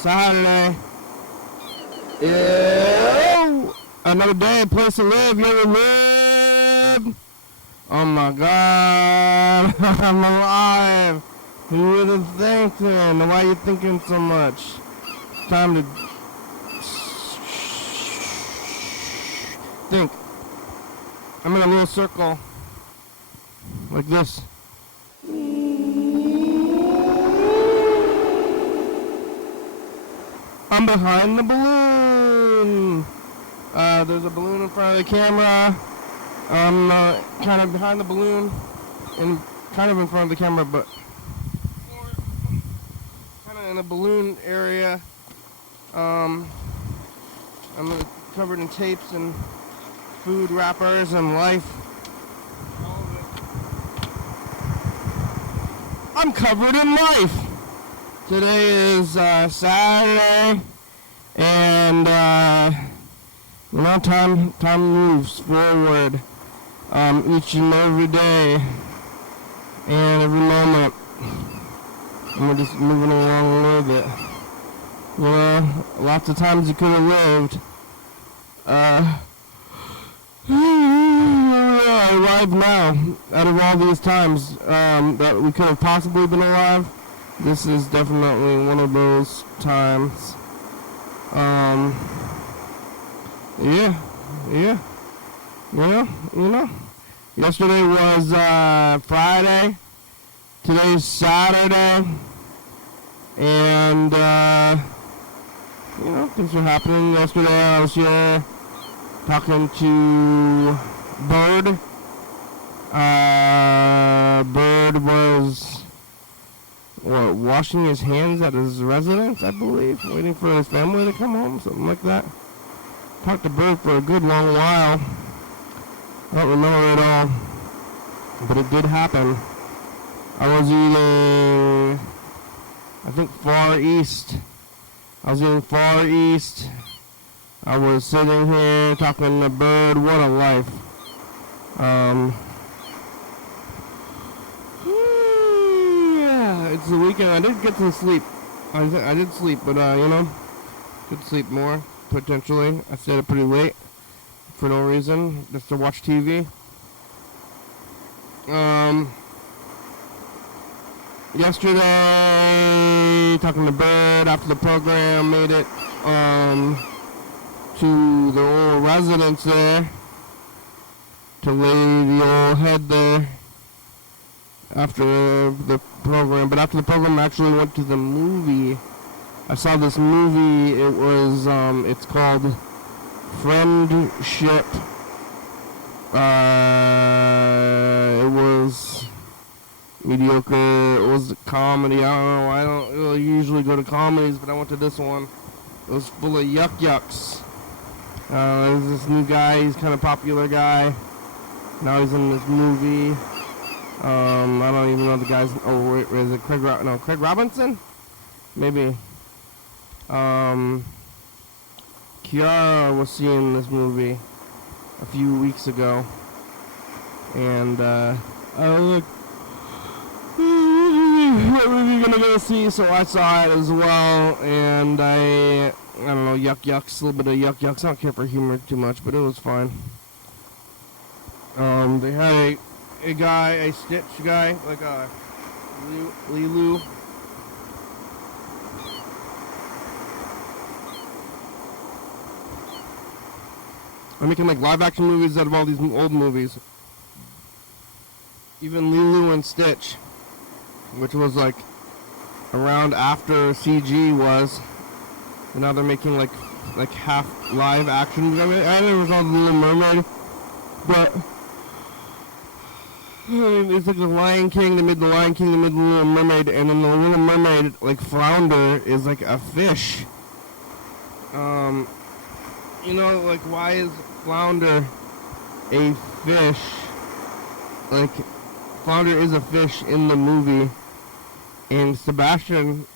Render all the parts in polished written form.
Saturday. Yeah. Another day, place to live. You ever live? Oh my God. I'm alive. Who would have think then? Why are you thinking so much? It's time to think. I'm in a little circle. Like this. I'm behind the balloon. There's a balloon in front of the camera. I'm kind of behind the balloon and kind of in front of the camera, but kind of in the balloon area. I'm covered in tapes and food wrappers and life. All of it. I'm covered in life. Today is Saturday, and time moves forward each and every day and every moment. And we're just moving along a little bit. You know, lots of times you could have lived. Alive now. Out of all these times that we could have possibly been alive, this is definitely one of those times. Yeah. You know. Yesterday was Friday. Today's Saturday. And, things were happening. Yesterday I was here talking to Bird. Bird was washing his hands at his residence, I believe, waiting for his family to come home, something like that. Talked to Bird for a good long while. I don't remember it all, but it did happen. I was eating, I think, Far East. I was sitting here talking to Bird. What a life. It's the weekend. I did get some sleep. I did sleep, but could sleep more potentially. I stayed up pretty late for no reason, just to watch TV. Yesterday, talking to Bird after the program, made it to the old residence there to lay the old head there. After the program, but after the program I actually went to the movie. I saw this movie. It was it's called Friendship. It was mediocre. It was a comedy. I don't know. I don't really usually go to comedies, but I went to this one. It was full of yucks. There's this new guy. He's kind of popular guy. Now he's in this movie. I don't even know the guy's. Oh, wait, is it Craig Robinson? Maybe. Kiara was seeing this movie a few weeks ago, and I was like, "What movie are you gonna go see?" So I saw it as well, and I don't know, yucks, a little bit of yucks. I don't care for humor too much, but it was fine. They had a Stitch guy, like a Lilu. They're making like live action movies out of all these old movies. Even Lilu and Stitch, which was like around after CG was. And now they're making like half live action. I never saw The Little Mermaid, but it's like the Lion King. They made the Lion King. They made the Little Mermaid, and then the Little Mermaid, like Flounder, is like a fish. Like why is Flounder a fish? Like Flounder is a fish in the movie, and Sebastian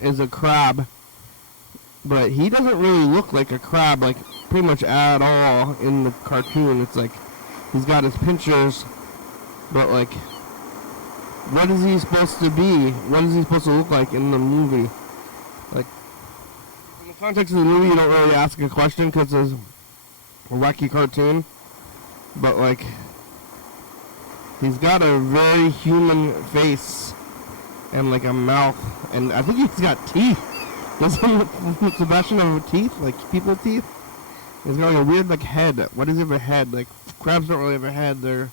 is a crab. But he doesn't really look like a crab, like, pretty much at all in the cartoon. It's like, he's got his pinchers, but like, what is he supposed to be? What is he supposed to look like in the movie? Like, in the context of the movie, you don't really ask a question because it's a wacky cartoon, but like, he's got a very human face and like a mouth, and I think he's got teeth. Doesn't Sebastian have teeth, like people teeth? He's got like a weird like head. What does he have a head? Like crabs don't really have a head. Their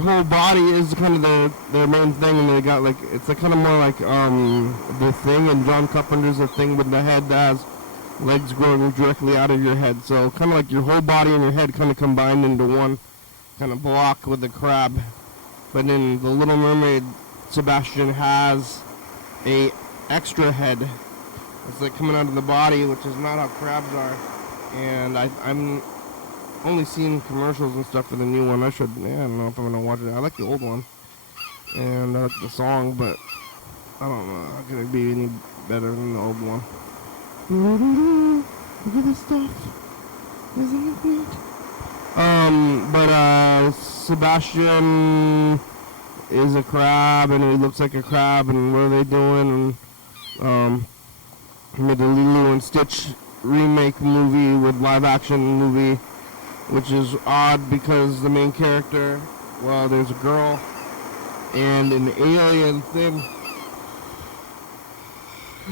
whole body is kind of their main thing, and they got like it's like kind of more like the Thing and John Carpenter's The Thing with the head that has legs growing directly out of your head. So kind of like your whole body and your head kind of combined into one kind of block with the crab. But in The Little Mermaid, Sebastian has a extra head. It's like coming out of the body, which is not how crabs are. And I'm only seen commercials and stuff for the new one. I don't know if I'm gonna watch it. I like the old one, and I like the song, but I don't know how can it be any better than the old one. Look at this stuff. Isn't it neat? But Sebastian is a crab, and he looks like a crab, and what are they doing? And he made the Lilo and Stitch remake movie with live action movie, which is odd because the main character, well, there's a girl and an alien thing.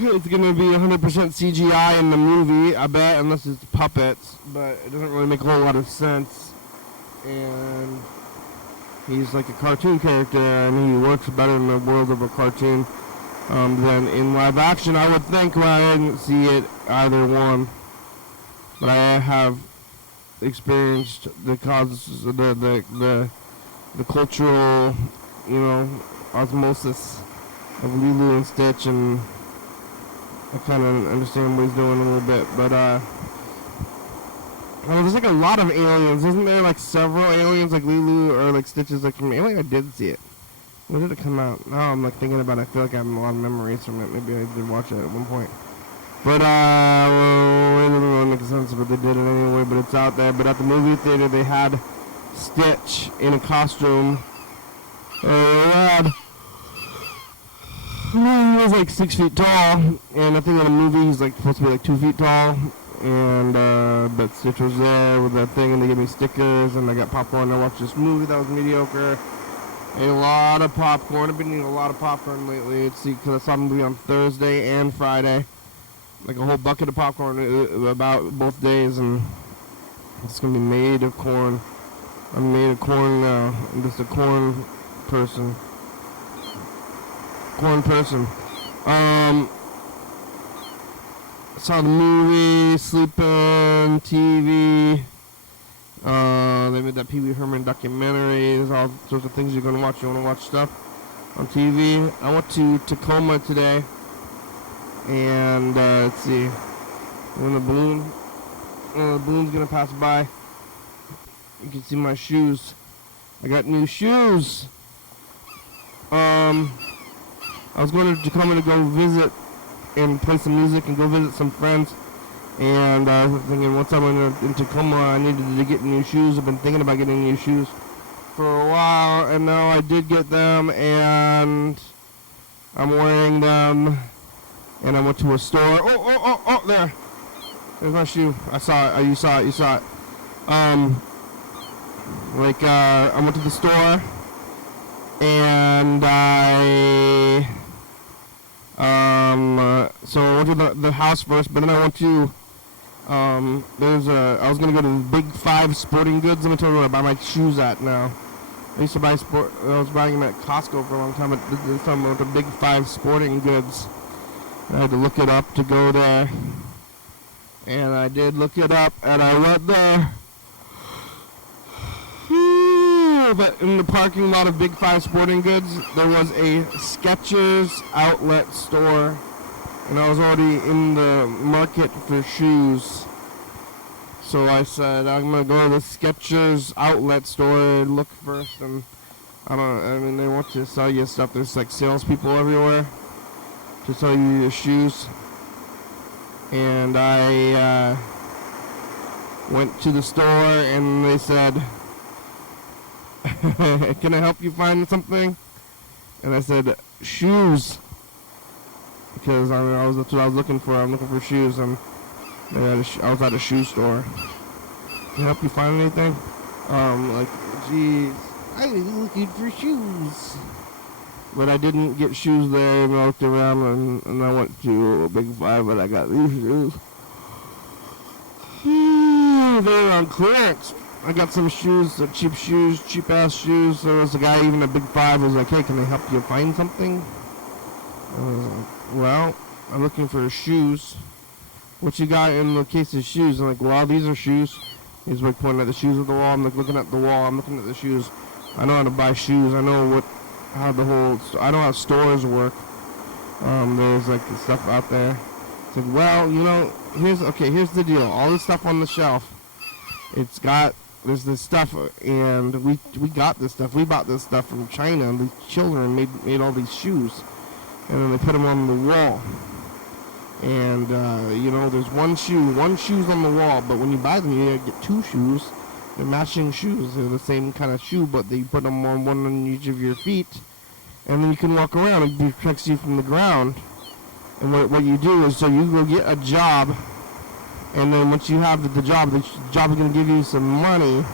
It's gonna be 100% CGI in the movie, I bet, unless it's puppets, but it doesn't really make a whole lot of sense. And he's like a cartoon character, and he works better in the world of a cartoon than in live action, I would think. Well, I didn't see it either one, but I have experienced the causes, the cultural, osmosis of Lilo and Stitch, and I kind of understand what he's doing a little bit. But there's like a lot of aliens, isn't there? Like several aliens, like Lilo or like Stitches, like from Alien. I did see it. When did it come out? Now I'm like thinking about it. I feel like I have a lot of memories from it. Maybe I did watch it at one point. But it doesn't really make sense, but they did it anyway. But it's out there. But at the movie theater, they had Stitch in a costume. He was like 6 feet tall, and I think in the movie he's like supposed to be like 2 feet tall. And but Stitch was there with that thing, and they gave me stickers, and I got popcorn. I watched this movie that was mediocre. Ate a lot of popcorn. I've been eating a lot of popcorn lately. It's because I saw the movie on Thursday and Friday. Like a whole bucket of popcorn about both days, and it's gonna be made of corn. I'm made of corn now. I'm just a corn person. Saw the movie, sleeping, TV. They made that Pee Wee Herman documentary. There's all sorts of things you're gonna watch. You wanna watch stuff on TV. I went to Tacoma today, and let's see. When the balloon's gonna pass by, you can see my shoes. I got new shoes. I was going to Tacoma to go visit and play some music and go visit some friends. And I was thinking once I'm in Tacoma, I needed to get new shoes. I've been thinking about getting new shoes for a while, and now I did get them, and I'm wearing them. And I went to a store. Oh, there. There's my shoe. I saw it. You saw it. I went to the store, and so I went to the house first, but then I went to, I was going to go to the Big 5 Sporting Goods. Let me tell you where I buy my shoes at now. I used to I was buying them at Costco for a long time, but this time I went to Big 5 Sporting Goods. I had to look it up to go there. And I did look it up, and I went there. But in the parking lot of Big 5 Sporting Goods, there was a Skechers outlet store, and I was already in the market for shoes. So I said, I'm going to go to the Skechers outlet store and look first, and they want to sell you stuff. There's like salespeople everywhere to sell you your shoes. And I went to the store and they said, "Can I help you find something?" And I said, "Shoes," because that's what I was looking for. I'm looking for shoes, and I was at a shoe store. "Can I help you find anything?" Like, geez, I was looking for shoes. But I didn't get shoes there, and I looked around, and I went to a Big Five, but I got these shoes. They're on clearance. I got some shoes, cheap ass shoes. There was a guy even at Big Five was like, "Hey, can I help you find something?" I was like, "Well, I'm looking for shoes. What you got in the case of shoes?" I'm like, "Well, these are shoes." He's like pointing at the shoes at the wall. I'm like looking at the wall. I'm looking at the shoes. I know how to buy shoes. I know I know how stores work. There's like stuff out there. It's like, well, here's the deal. All this stuff on the shelf, there's this stuff, and we got this stuff. We bought this stuff from China, and the children made all these shoes, and then they put them on the wall. And there's one shoe's on the wall, but when you buy them, you get two shoes. They're matching shoes. They're the same kind of shoe, but they put them on one on each of your feet, and then you can walk around. It protects you from the ground. And what you do is, so you go get a job, and then once you have the job is going to give you some money,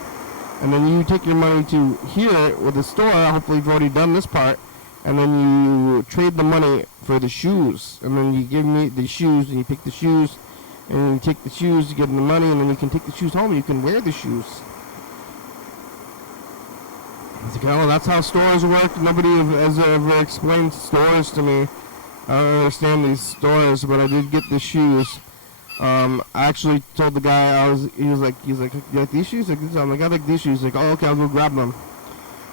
and then you take your money to here with the store. Hopefully you've already done this part, and then you trade the money for the shoes, and then you give me the shoes, and you pick the shoes, and then you take the shoes, you give them the money, and then you can take the shoes home, and you can wear the shoes. It's like, oh, that's how stores work. Nobody has ever explained stores to me. I don't understand these stores, but I did get the shoes. I actually told the guy, he was like, "You like these shoes?" I'm like, "I like these shoes." He's like, "Oh, okay, I'll go grab them."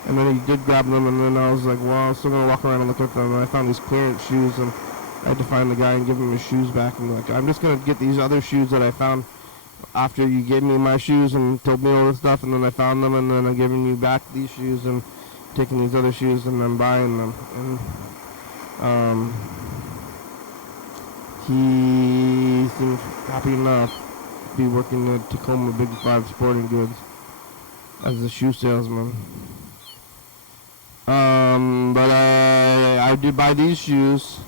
And then he did grab them, and then I was like, "Well, I'm still gonna walk around and look at them." And I found these clearance shoes, and I had to find the guy and give him his shoes back. And like, I'm just gonna get these other shoes that I found after you gave me my shoes and told me all this stuff, and then I found them, and then I'm giving you back these shoes and taking these other shoes and then buying them. And he seems happy enough to be working at Tacoma Big Five Sporting Goods as a shoe salesman. But I did buy these shoes,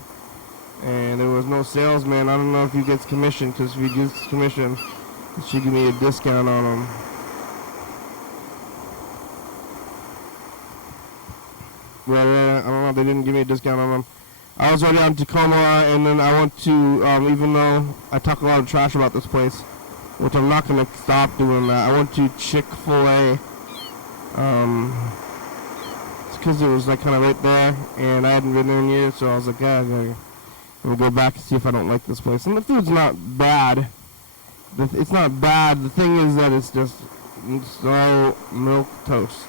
and there was no salesman. I don't know if he gets commission, because if he gets commission, he should give me a discount on them. But I don't know, they didn't give me a discount on them. I was already on Tacoma, and then I went to, even though I talk a lot of trash about this place, which I'm not going to stop doing that, I went to Chick-fil-A. It's because it was like kind of right there, and I hadn't been in years, so I was like, yeah, I'm going to go back and see if I don't like this place. And the food's not bad. It's not bad. The thing is that it's just so milk toast.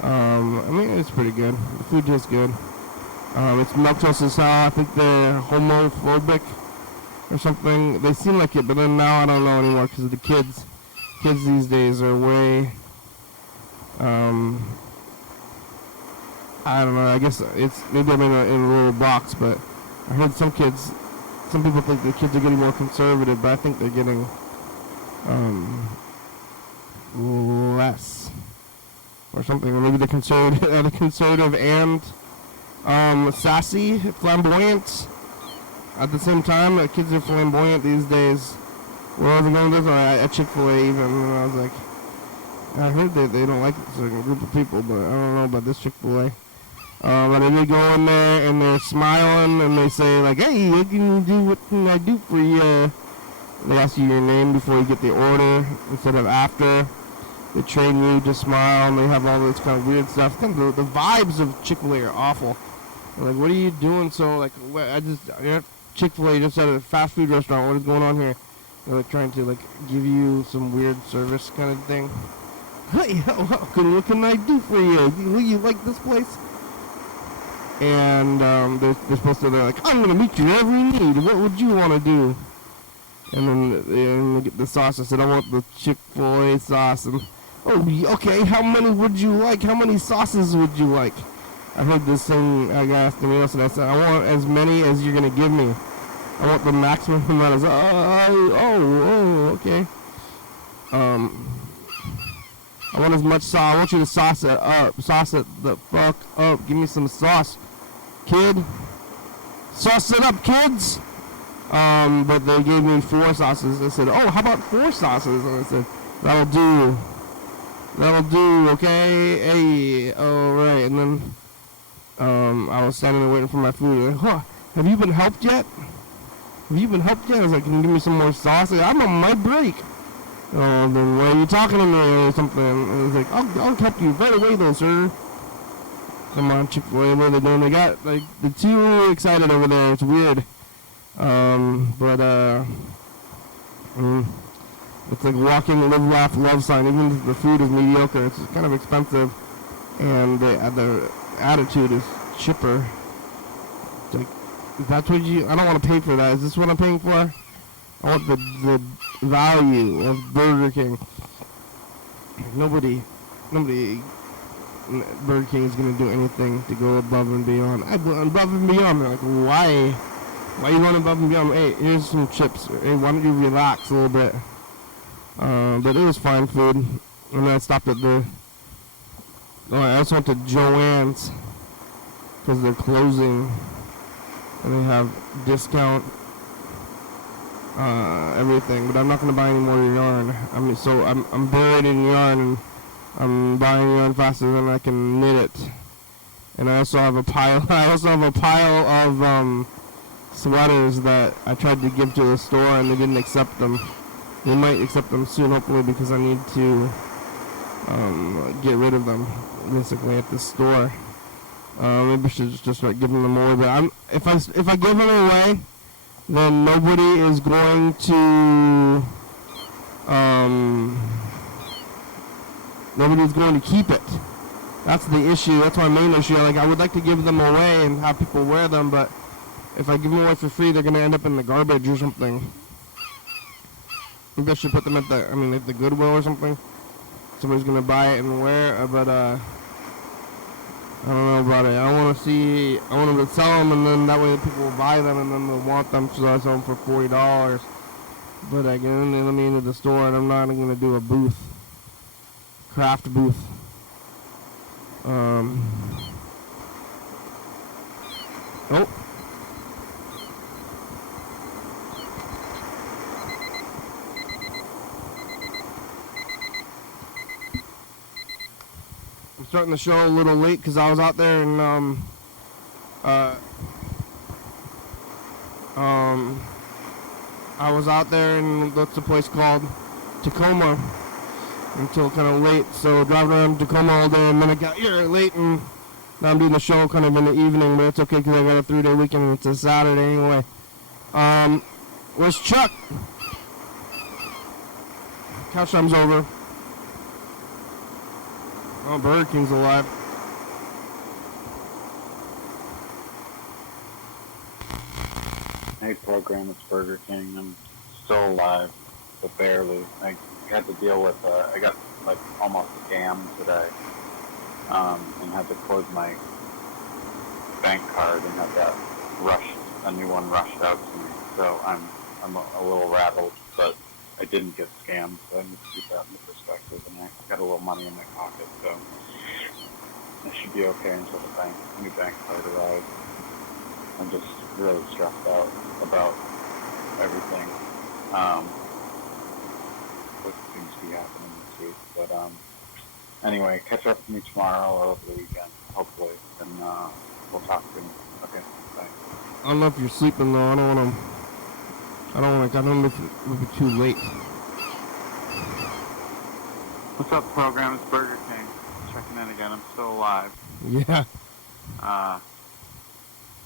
I mean, it's pretty good. The food tastes good. It's milk toast is how I think they're homophobic or something. They seem like it, but then now I don't know anymore because of the kids. Kids these days are way, I don't know. I guess maybe I'm in a little box, but I heard some people think the kids are getting more conservative, but I think they're getting less or something. Or maybe the conservative and sassy, flamboyant at the same time. Kids are flamboyant these days. Where was I going with this? At Chick-fil-A even, and I was like, I heard that they don't like a certain group of people, but I don't know about this Chick-fil-A. But then they go in there and they're smiling and they say like, "Hey, what can I do for you?" They ask you your name before you get the order instead of after. They train you to smile, and they have all this kind of weird stuff. The vibes of Chick-fil-A are awful. They're like, "What are you doing?" So like, Chick-fil-A just at a fast food restaurant. What is going on here? They're like trying to like give you some weird service kind of thing. "Hey, what can I do for you? You like this place?" And they're supposed to. They're like, "I'm gonna meet you wherever you need. What would you want to do?" And then they get the sauce. I said, "I want the Chick-fil-A sauce." And okay. How many would you like? How many sauces would you like? I heard this thing. I asked him else, and I said, "I want as many as you're gonna give me. I want the maximum amount of." Okay. I want as much sauce. I want you to sauce it up. Sauce it the fuck up. Give me some sauce, kid. Sauce it up, kids. But they gave me 4 sauces. I said, oh, how about 4 sauces? And I said, that'll do. That'll do, okay? Hey, alright. And then, I was standing there waiting for my food. Like, huh, have you been helped yet? Have you been helped yet? I was like, can you give me some more sauce? Like, I'm on my break. Then why are you talking to me or something? And I was like, I'll help you right away though, sir. Come on, Chick-fil-A, what are they doing? They got, like, they're too excited over there. It's weird. It's like walking, live, laugh, love sign. Even if the food is mediocre, it's kind of expensive. And the attitude is chipper. It's like, that's what I don't want to pay for that. Is this what I'm paying for? I want the value of Burger King. Nobody, Burger King is going to do anything to go above and beyond. Above and beyond. They're like, why? Why are you going above and beyond? Hey, here's some chips. Hey, why don't you relax a little bit? But it was fine food. And then I stopped at I also went to Joann's because they're closing. And they have discount everything. But I'm not going to buy any more yarn. I mean, so I'm buried in yarn and I'm buying yarn faster than I can knit it. And I also have a pile. Of sweaters that I tried to give to the store and they didn't accept them. They might accept them soon, hopefully, because I need to get rid of them basically at the store. Maybe I should just start giving them away. But if I give them away, then nobody is going to. Nobody's going to keep it. That's the issue. That's my main issue. Like, I would like to give them away and have people wear them, but if I give them away for free, they're going to end up in the garbage or something. Maybe I should put them at the Goodwill or something. Somebody's going to buy it and wear it, but I don't know about it. I want them to sell them, and then that way people will buy them, and then they'll want them, so I sell them for $40. But again, they let me into the store, and I'm not going to do a booth. Craft booth. Oh. I'm starting the show a little late because I was out there and I was out there in what's the place called Tacoma until kind of late, so driving around Tacoma all day, and then I got here late, and now I'm doing the show kind of in the evening, but it's okay because I got a 3-day weekend and it's a Saturday anyway. Where's Chuck? Couch time's over. Oh, Burger King's alive. Hey, program, it's Burger King. I'm still alive, but barely. I had to deal with, I got like almost scammed today, and had to close my bank card and had that a new one rushed out to me. So I'm a little rattled, but I didn't get scammed, so I need to keep that in perspective, and I got a little money in my pocket, so I should be okay until the new bank card arrives. I'm just really stressed out about everything. What seems to be happening this week, but anyway, catch up with me tomorrow or over the weekend, hopefully, and we'll talk soon. Okay, bye. I don't know if you're sleeping though. I don't know if it would be too late. What's up, program? It's Burger King. Checking in again. I'm still alive. Yeah.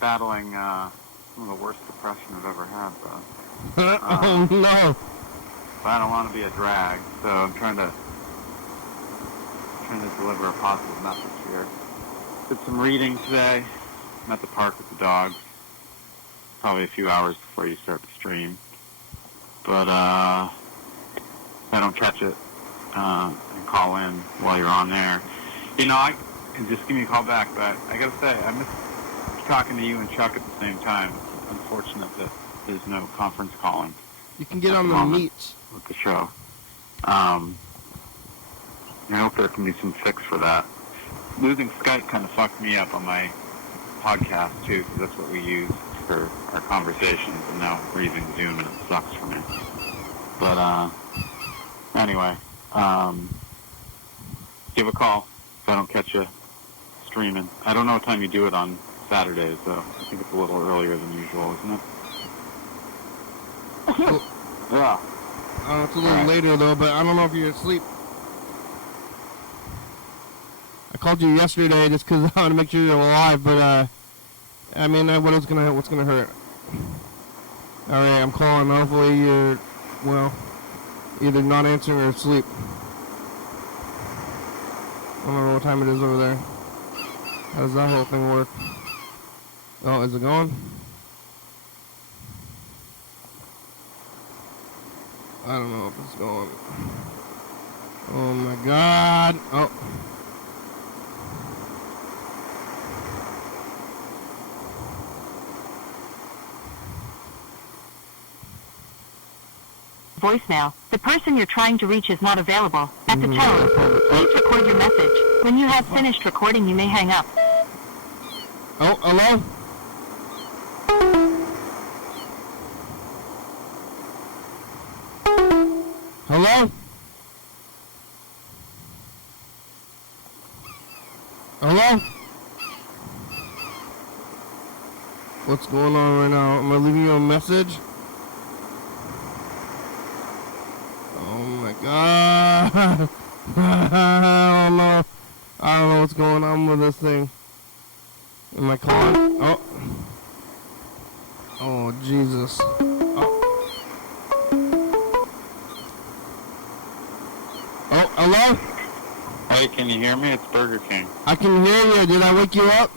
Battling some of the worst depression I've ever had, though. Oh no. But I don't want to be a drag, so I'm trying to deliver a positive message here. Did some reading today. I'm at the park with the dogs. Probably a few hours before you start the stream. But if I don't catch it and call in while you're on there, I can just give me a call back. But I gotta say, I miss talking to you and Chuck at the same time. It's unfortunate that there's no conference calling. You can get on the meet with the show. I hope there can be some fix for that. Losing Skype kind of fucked me up on my podcast too, because that's what we use for our conversations, and now we're using Zoom and it sucks for me. But anyway, give a call if I don't catch you streaming. I don't know what time you do it on Saturdays, though. I think it's a little earlier than usual, isn't it? Yeah. It's a little later though, but I don't know if you're asleep. I called you yesterday just 'cause I want to make sure you're alive, but I mean, what's gonna hurt? All right, I'm calling. Hopefully you're, well, either not answering or asleep. I don't know what time it is over there. How does that whole thing work? Oh, is it going? I don't know if it's going. Oh my God. Oh. Voicemail. The person you're trying to reach is not available. At the tone, please record your message. When you have finished recording, you may hang up. Oh, hello? Hello? Hello? What's going on right now? Am I leaving you a message? Oh my God. I don't know what's going on with this thing. Am I calling? Oh. Oh, Jesus. Oh. Oh, hello? Hey, can you hear me? It's Burger King. I can hear you. Did I wake you up?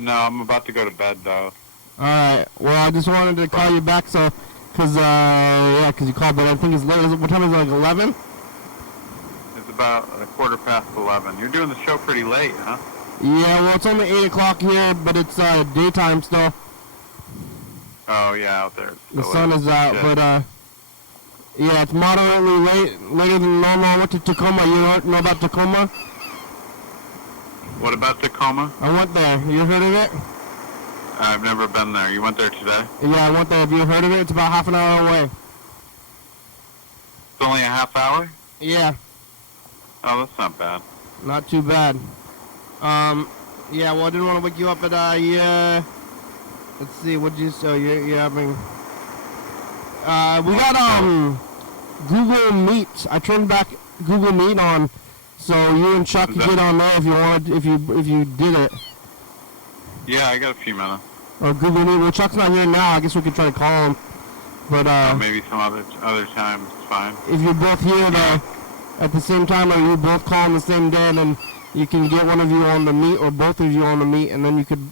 No, I'm about to go to bed, though. Alright. Well, I just wanted to call you back, so, cause you called, but I think it's late. What time is it, like 11? It's about 11:15. You're doing the show pretty late, huh? Yeah, well, it's only 8 o'clock here, but it's daytime still. Oh, yeah, out there. The sun is out, but yeah, it's moderately later than normal. I went to Tacoma. You know about Tacoma? What about Tacoma? I went there. You heard of it? I've never been there. You went there today? Yeah, I went there. Have you heard of it? It's about half an hour away. It's only a half hour? Yeah. Oh, that's not bad. Not too bad. Yeah, well, I didn't want to wake you up, but, yeah. Let's see, what'd you say? You're having... we got, Google Meet. I turned back Google Meet on, so you and Chuck could get on there if you wanted, if you did it. Yeah, I got a few minutes. Or Google Meet. Well, Chuck's not here now. I guess we could try to call him. But, maybe some other time is fine. If you're both here, though, at the same time, or you both call on the same day, then you can get one of you on the Meet, or both of you on the Meet, and then you could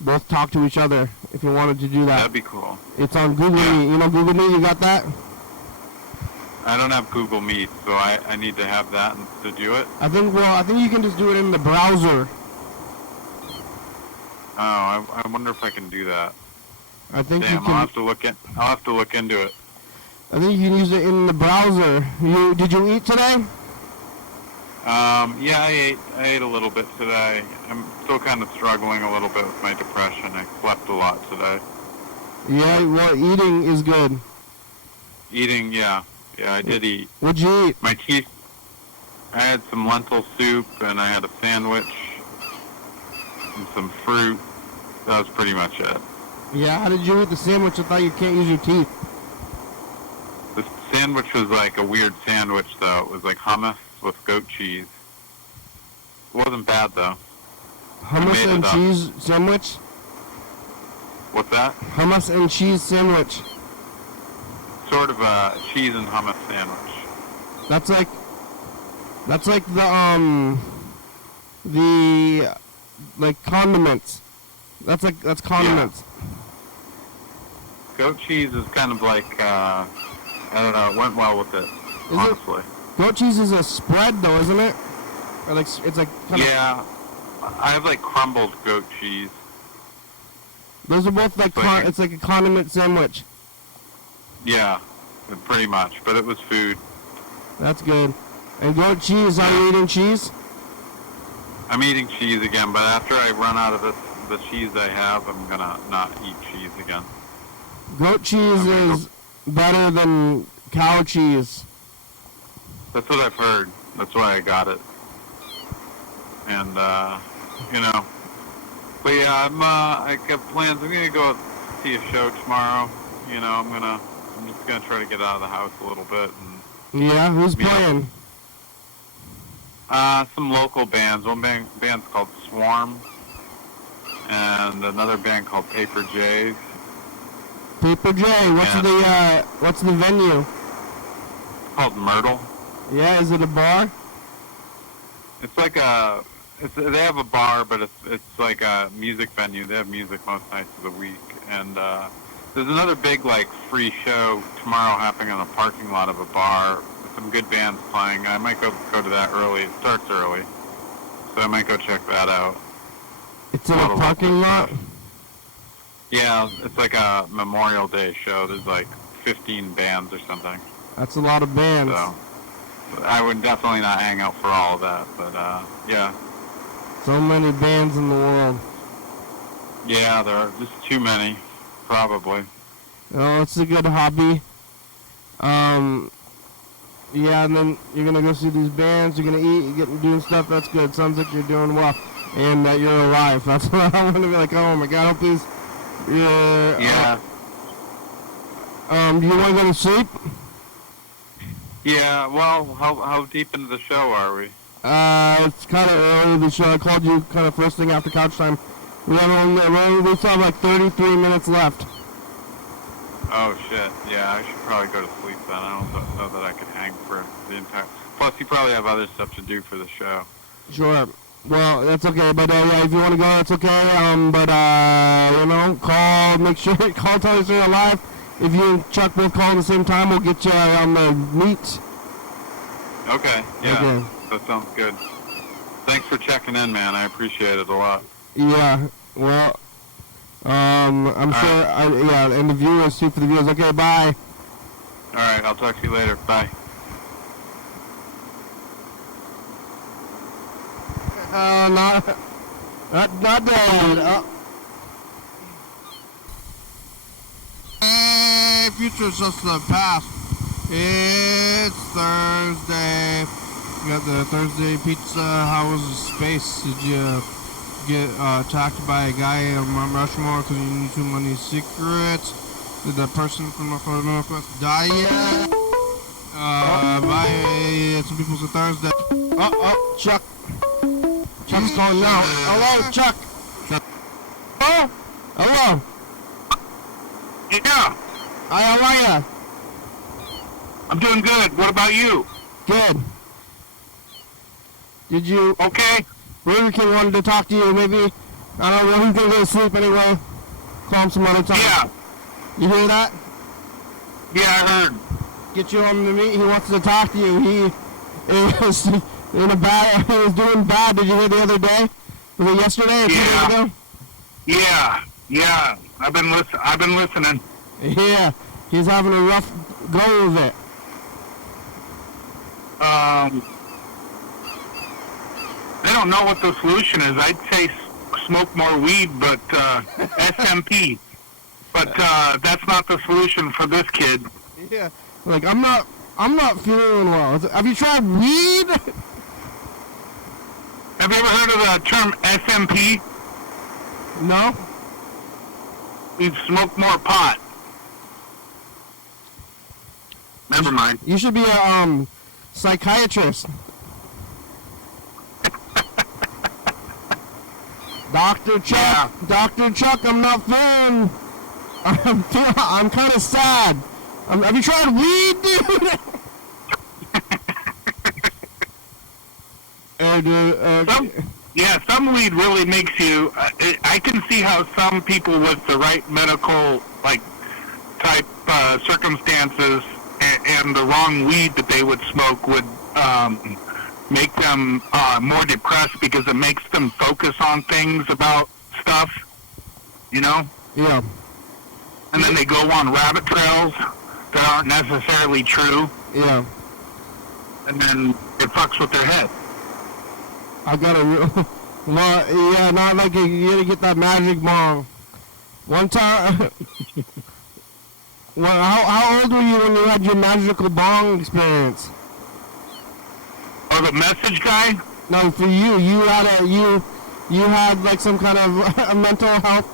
both talk to each other if you wanted to do that. That'd be cool. It's on Google Meet. You know Google Meet? You got that? I don't have Google Meet, so I need to have that to do it. I think you can just do it in the browser. Oh, I wonder if I can do that. I think Damn, you can. I'll have to look into it. I think you can use it in the browser. Did you eat today? Yeah, I ate a little bit today. I'm still kind of struggling a little bit with my depression. I slept a lot today. Yeah, well, eating is good. Eating, yeah, I did eat. What'd you eat? My teeth. I had some lentil soup and I had a sandwich and some fruit. That was pretty much it. Yeah, how did you eat the sandwich? I thought you can't use your teeth. The sandwich was like a weird sandwich, though. It was like hummus with goat cheese. It wasn't bad, though. Hummus and cheese sandwich? What's that? Hummus and cheese sandwich. Sort of a cheese and hummus sandwich. That's like the like condiments. That's condiments. Yeah. Goat cheese is kind of like, I don't know, it went well with it, honestly. Goat cheese is a spread, though, isn't it? Or like, it's like kind of... Yeah, I have like crumbled goat cheese. Those are both like, it's like a condiment sandwich. Yeah. pretty much. But it was food. That's good. And goat cheese, are you eating cheese? I'm eating cheese again, but after I run out of the cheese I have, I'm gonna not eat cheese again. Goat cheese is better than cow cheese. That's what I've heard. That's why I got it. And you know, but yeah, I got plans. I'm gonna go see a show tomorrow. You know, I'm just gonna try to get out of the house a little bit and. Yeah, who's playing? Some local bands. One band's called Swarm, and another band called Paper Jays. Paper J. What's the venue? It's called Myrtle. Yeah, is it a bar? It's like they have a bar, but it's like a music venue. They have music most nights of the week, and there's another big like free show tomorrow happening in the parking lot of a bar. Some good bands playing. I might go to that early. It starts early, so I might go check that out. It's in a parking lot? Yeah, it's like a Memorial Day show. There's like 15 bands or something. That's a lot of bands. So I would definitely not hang out for all of that, but yeah. So many bands in the world. Yeah, there are just too many, probably. Oh, it's a good hobby. Yeah, and then you're gonna go see these bands. You're gonna eat, doing stuff. That's good. Sounds like you're doing well, and that you're alive. That's what I'm gonna be like. Oh my God, please. Yeah. Do you want to go to sleep? Yeah. Well, how deep into the show are we? It's kind of early. The show. I called you kind of first thing after couch time. We still have like 33 minutes left. Oh shit! Yeah, I should probably go to sleep then. I don't know that I could hang for the entire. Plus, you probably have other stuff to do for the show. Sure. Well, that's okay. But yeah, if you want to go, that's okay. But you know, call. Make sure call. Tell us you're alive. If you and Chuck both call at the same time, we'll get you on the meet. Okay. Yeah. Okay. That sounds good. Thanks for checking in, man. I appreciate it a lot. Yeah. Well. I'm sure, yeah, and the viewers too, for the viewers. Okay, bye. Alright, I'll talk to you later. Bye. Not dead. Hey, future's just the past. It's Thursday. We got the Thursday pizza. How was the space? Did you get attacked by a guy on Mount Rushmore because you knew too many secrets? Did the person from Northwest die yet? Bye. Some people's a Thursday. Oh, Chuck. Chuck's calling now. Hello, Chuck. Oh, hello. Yeah, Hi, how are ya? I'm doing good. What about you? Good. Did you? Okay. Burger King wanted to talk to you, maybe. I don't know, he's gonna go to sleep anyway. Call him some other time. Yeah. You hear that? Yeah, I heard. Get you on the meet. He wants to talk to you. He was in a bad. He was doing bad. Did you hear the other day? Was it yesterday or 2 days ago? Yeah. I've been listening. Yeah. He's having a rough go of it. I don't know what the solution is. I'd say smoke more weed, but SMP. But that's not the solution for this kid. Yeah. Like I'm not feeling well. Have you tried weed? Have you ever heard of the term SMP? No. We've smoked more pot. Never mind. You should be a psychiatrist. Dr. Chuck, Yeah. Dr. Chuck, I'm not feeling. I'm kind of sad. Have you tried weed, dude? Some weed really makes you. I can see how some people with the right medical type circumstances and the wrong weed that they would smoke would make them more depressed because it makes them focus on things about stuff, you know? Yeah. And then they go on rabbit trails. that aren't necessarily true, Yeah. and then it fucks with their head. I got a real... Well, yeah, not like you gotta get that magic bong. One time... Well, how old were you when you had your magical bong experience? Oh, the message guy? No, for you. You had like some kind of a mental health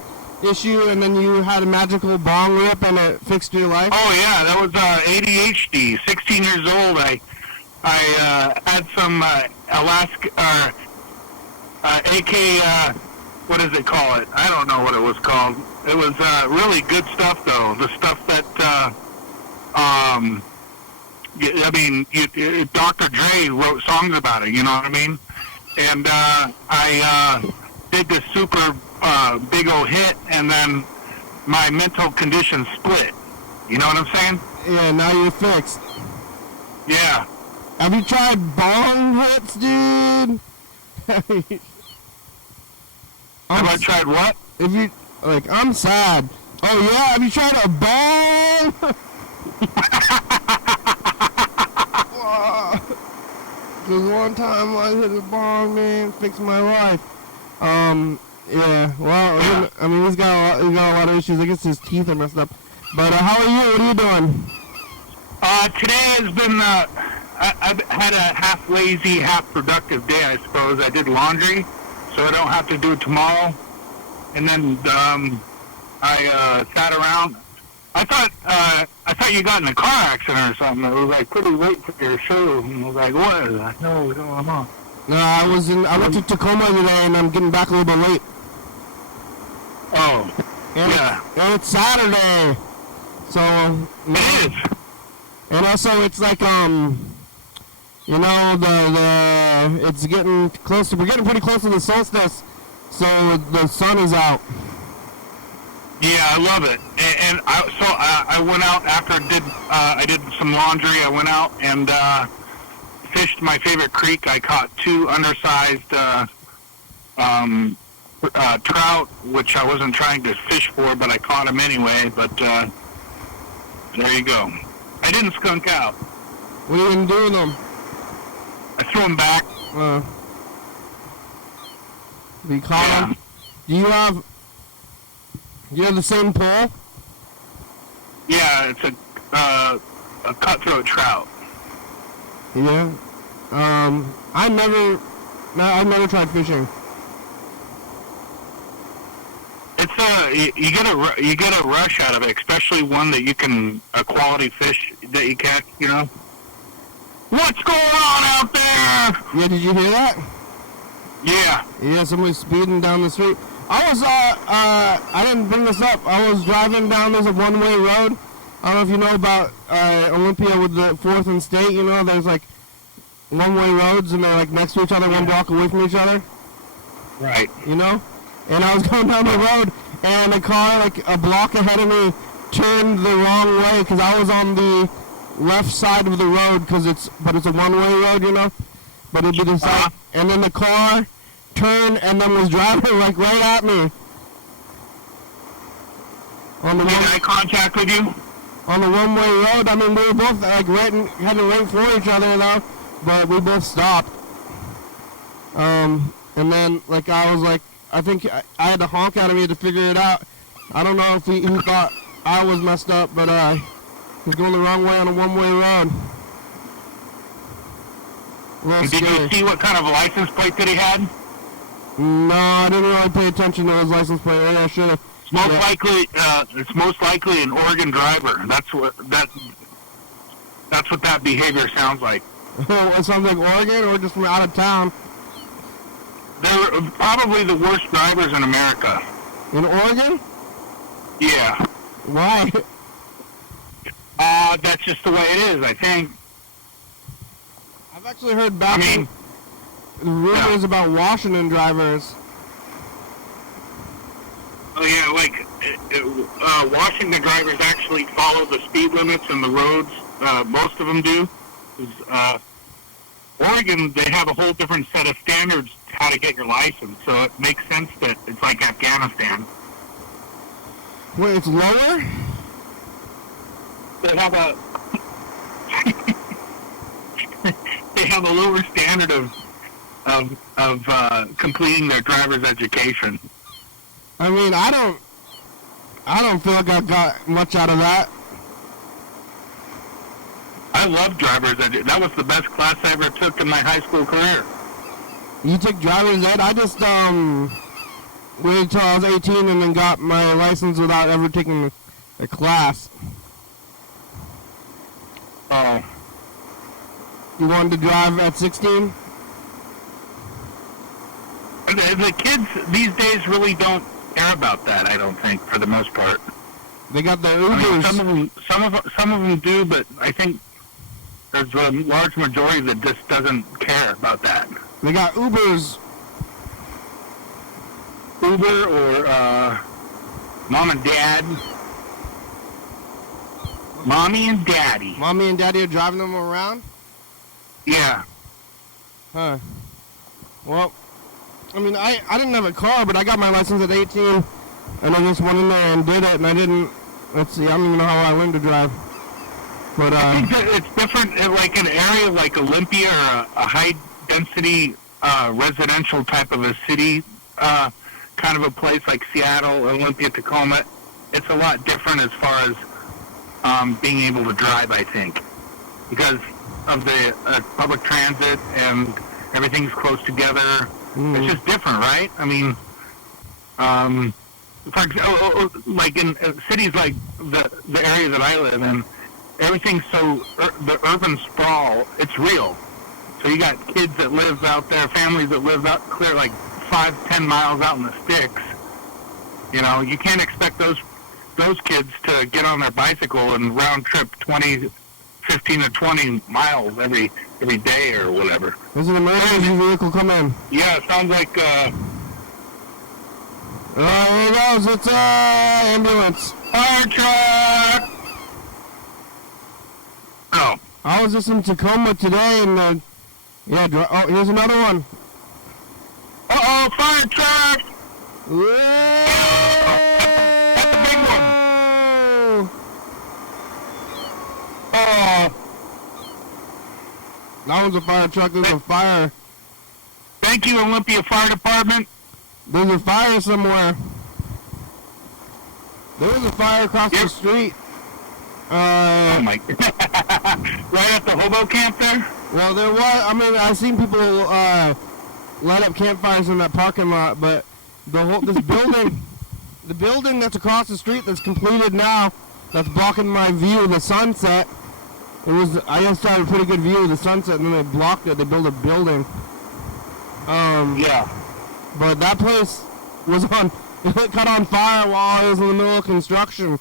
issue, and then you had a magical bong rip, and it fixed your life. Oh yeah, that was ADHD. 16 years old. I had some Alaska AK. What does it call it? I don't know what it was called. It was really good stuff though. The stuff that I mean, Dr. Dre wrote songs about it. You know what I mean? And I did this super big old hit, and then my mental condition split. You know what I'm saying? Yeah, now you're fixed. Yeah. Have you tried bong hits, dude? Have I tried what? If you like, I'm sad. Oh yeah, have you tried a bong? Because one time I hit a bong, man, fixed my life. Yeah. Well, I mean, he's got a lot of issues. I guess his teeth are messed up. But how are you? What are you doing? Today has been I've had a half lazy, half productive day, I suppose. I did laundry, so I don't have to do it tomorrow. And then I sat around. I thought you got in a car accident or something. It was like pretty late for your show. And I was like, what is that? No, what's going on? No, I went to Tacoma today, and I'm getting back a little bit late. Oh, yeah. And it's Saturday, so it is. And also, it's like you know, it's getting close to. We're getting pretty close to the solstice, so the sun is out. Yeah, I love it. And I went out after I did some laundry. I went out and fished my favorite creek. I caught 2 undersized trout, which I wasn't trying to fish for, but I caught them anyway. But there you go. I didn't skunk out. What are you gonna do with them? I threw them back. You caught them? Do you have the same pole? Yeah, it's a cutthroat trout. Yeah. I've never tried fishing. It's you get a rush out of it, especially one that you can a quality fish that you catch. You know. What's going on out there? Yeah, did you hear that? Yeah. Yeah, somebody's speeding down the street. I didn't bring this up. I was driving down, there's a one-way road. I don't know if you know about Olympia with the 4th and State, you know, there's like one-way roads and they're like next to each other, one block away from each other. Right. You know? And I was going down the road and a car like a block ahead of me turned the wrong way because I was on the left side of the road but it's a one-way road, you know? But it'd be the side. And then the car turned and then was driving like right at me. On the Made eye contact with you? On the one-way road. I mean, we were both like heading right for each other though, but we both stopped. And then like I was like, I think I had to honk at him. He had to figure it out. I don't know if he thought I was messed up, but he was going the wrong way on a one-way road. Did you see what kind of license plate that he had? No, I didn't really pay attention to his license plate. Maybe I should have. It's most likely an Oregon driver. That's what that behavior sounds like. It sounds like Oregon or just from out of town. They're probably the worst drivers in America. In Oregon? Yeah. Why? That's just the way it is, I think. I've actually heard rumors about Washington drivers. Oh yeah, like Washington drivers actually follow the speed limits and the roads. Most of them do. Oregon, they have a whole different set of standards how to get your license, so it makes sense that it's like Afghanistan. Wait, it's lower? that have a they have a lower standard of completing their driver's education. I mean, I don't feel like I got much out of that. I love driver's ed. That was the best class I ever took in my high school career. You took driver's ed? I just waited until I was 18 and then got my license without ever taking a class. Oh. You wanted to drive at 16? The kids these days really don't care about that, I don't think, for the most part. They got their Ubers. I mean, some of them do, but I think there's a large majority that just doesn't care about that. They got Ubers. Uber or mom and dad. Mommy and daddy. Mommy and daddy are driving them around? Yeah. Huh. Well, I mean, I didn't have a car, but I got my license at 18, and I just went in there and did it, and I didn't, let's see, I don't even know how I learned to drive. But, I think that it's different, like an area like Olympia or a high-density residential type of a city, kind of a place like Seattle, Olympia, Tacoma. It's a lot different as far as being able to drive, I think, because of the public transit and everything's close together. It's just different, right? I mean, for example, like in cities like the area that I live in, everything's so, the urban sprawl, it's real. So you got kids that live out there, families that live out clear like 5-10 miles out in the sticks. You know, you can't expect those kids to get on their bicycle and round trip 15 to 20 miles every day or whatever. There's an emergency vehicle coming. Yeah, it sounds like here it goes. It's ambulance. fire truck. Oh, I was just in Tacoma today, and oh, here's another one. uh-oh, fire truck. That's a big one. Oh, That one's a fire truck. There's a fire. thank you, Olympia Fire Department. There's a fire somewhere. There was a fire across the street. Oh my! Right at the hobo camp there. Well, there was. I mean, I've seen people light up campfires in that parking lot, but this building, the building that's across the street that's completed now, that's blocking my view of the sunset. I just had a pretty good view of the sunset, and then they blocked it. They built a building. Yeah. But that place was it caught on fire while I was in the middle of construction.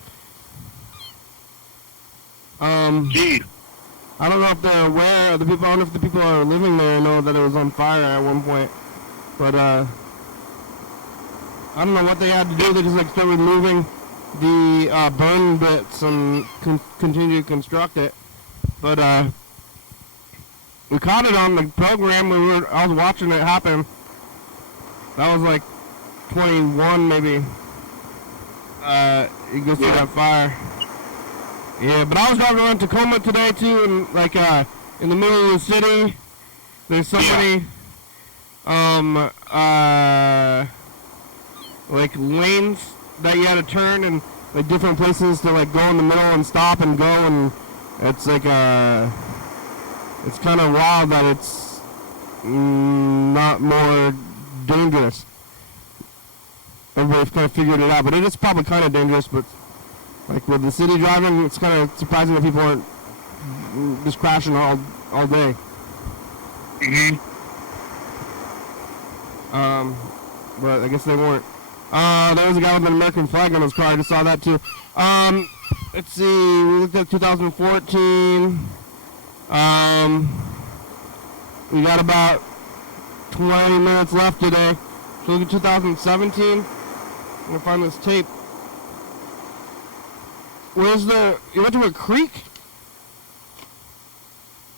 Geez. I don't know if they're aware. I don't know if the people that are living there know that it was on fire at one point. But I don't know what they had to do. They just started removing the burn bits and continue to construct it. But we caught it on the program. I was watching it happen. That was like 21 maybe. You go see that fire. Yeah, but I was driving around Tacoma today too, and like in the middle of the city, there's so many like lanes that you had to turn, and like different places to like go in the middle and stop and go, and it's like it's kind of wild that it's not more dangerous. Everybody's kind of figured it out, but it is probably kind of dangerous. But like with the city driving, it's kind of surprising that people aren't just crashing all day. Mm-hmm. But I guess they weren't. There was a guy with an American flag on his car. I just saw that too. Let's see. We looked at 2014. We got about 20 minutes left today. So look at 2017. I'm gonna find this tape. You went to a creek?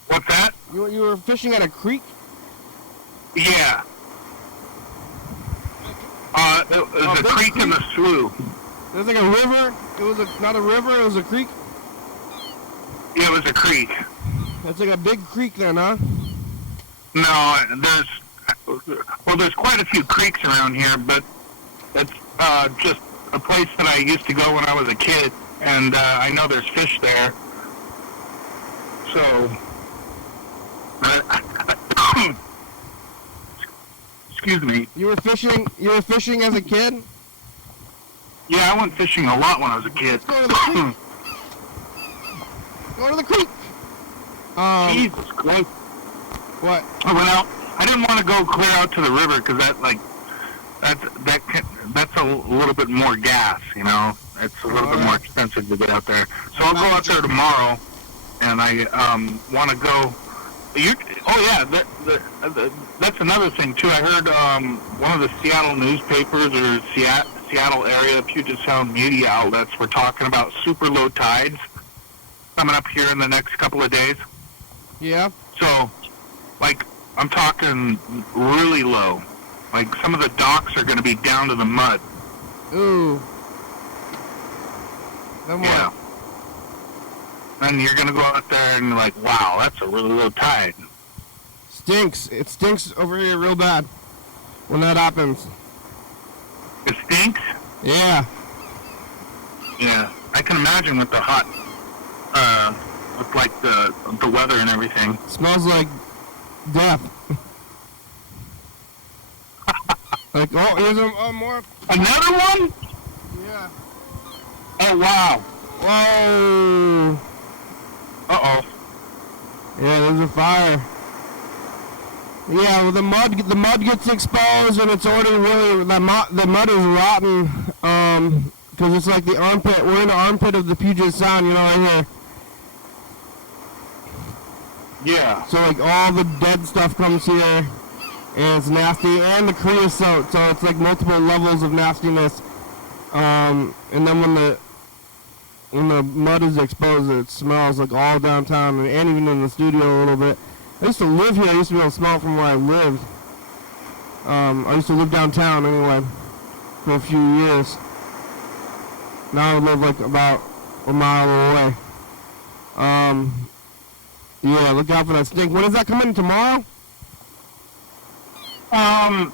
What's that? You were fishing at a creek? Yeah. It was a creek and a slough. There's like a river. It was not a river. It was a creek. Yeah, it was a creek. That's like a big creek then, huh? No, there's quite a few creeks around here, but it's just a place that I used to go when I was a kid, and I know there's fish there. So, excuse me. You were fishing as a kid? Yeah, I went fishing a lot when I was a kid. Go to the creek. Go to the creek. Jesus Christ. What? I went out. I didn't want to go clear out to the river because that's a little bit more gas, you know. It's a little bit more expensive to get out there. So I'll go out there tomorrow, and I want to go. That's another thing too. I heard one of the Seattle newspapers or Seattle area Puget Sound media outlets were talking about super low tides coming up here in the next couple of days. Yeah. So, like, I'm talking really low. Like, some of the docks are going to be down to the mud. Ooh. Then what? Yeah. And you're going to go out there and you're like, wow, that's a really low tide. Stinks. It stinks over here real bad when that happens. It stinks? Yeah. Yeah. I can imagine with the hot, with like the weather and everything. Smells like death. Like, oh, here's a more. Another one? Yeah. Oh, wow. Whoa. Uh-oh. Yeah, there's a fire. Yeah, well, the mud gets exposed, and it's already really the mud is rotten. Because it's like the armpit. We're in the armpit of the Puget Sound, you know, right here. Yeah. So like all the dead stuff comes here, and it's nasty, and the creosote. So it's like multiple levels of nastiness. And then when the mud is exposed, it smells like all downtown, and even in the studio a little bit. I used to live here. I used to be able to smell it from where I lived. I used to live downtown anyway for a few years. Now I live like about a mile away. Yeah, look out for that stink. When does that come in, tomorrow? I'm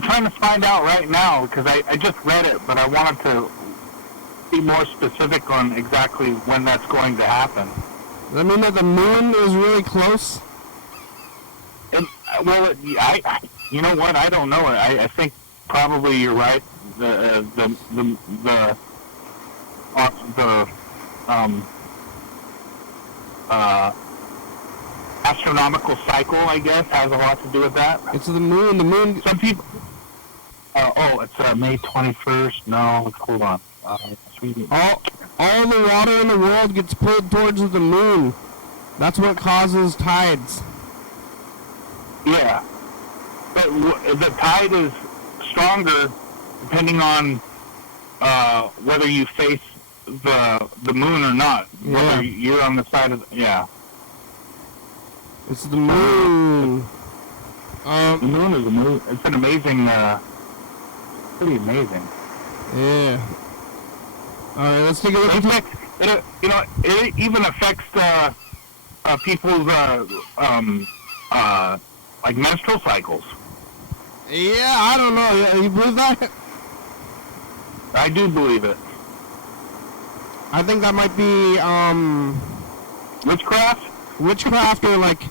trying to find out right now because I just read it, but I wanted to be more specific on exactly when that's going to happen. Does that mean that the moon is really close? You know what? I don't know. I think probably you're right. The astronomical cycle, I guess, has a lot to do with that. It's the moon. The moon. Some people. It's May 21st. No, hold on. All the water in the world gets pulled towards the moon. That's what causes tides. Yeah, but the tide is stronger depending on whether you face the moon or not. Yeah. Whether you're on the side of It's the moon. The moon is it's an amazing, pretty amazing. Yeah. All right, let's take a look. It even affects people's like menstrual cycles. Yeah, I don't know. Yeah, you believe that? I do believe it. I think that might be Witchcraft? Witchcraft or like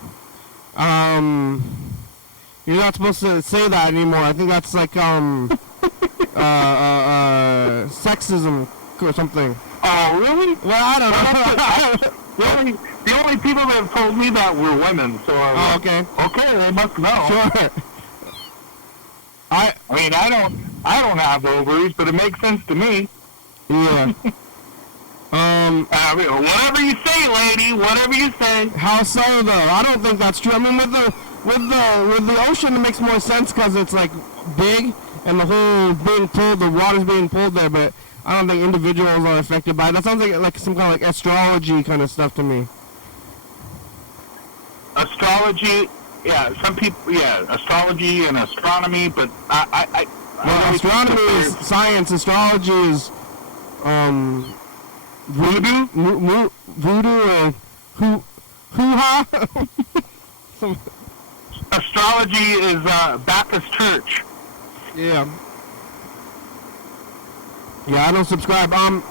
you're not supposed to say that anymore. I think that's like sexism or something. Oh, really? Well, I don't know. The only people that have told me that were women, so okay. Okay, they must know. Sure. I mean, I don't have ovaries, but it makes sense to me. Yeah. Whatever you say, lady. Whatever you say. How so, though? I don't think that's true. I mean, with the ocean, it makes more sense because it's like big and the whole being pulled, the water's being pulled there. But I don't think individuals are affected by it. That sounds like some kind of like astrology kind of stuff to me. Astrology, yeah. Some people, yeah. Astrology and astronomy, but Well, astronomy is science. Astrology is voodoo or Hoo-ha? Some, Astrology is Baptist Church. yeah. Yeah, I don't subscribe. I'm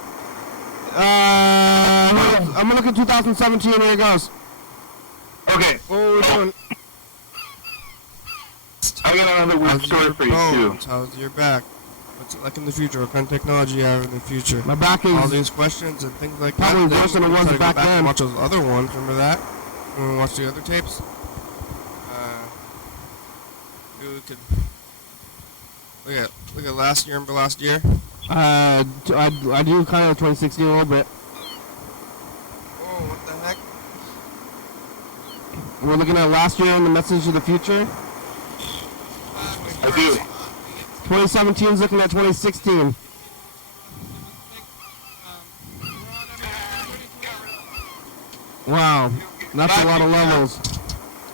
gonna look at 2017. Here it goes. Okay. What are we doing? I got another weird story for you, too. How's your back? What's it like in the future? What kind of technology you have in the future? My back All is these questions and things like probably that. worse than the ones Go back back then. and watch those other ones. Remember that? When we watched the other tapes? Maybe we could look at last year. Remember last year? I do kind of 2016 a little bit. Oh, what the heck? We're looking at last year and the message of the future. I do. 2017 is looking at 2016. Wow, that's a lot of levels.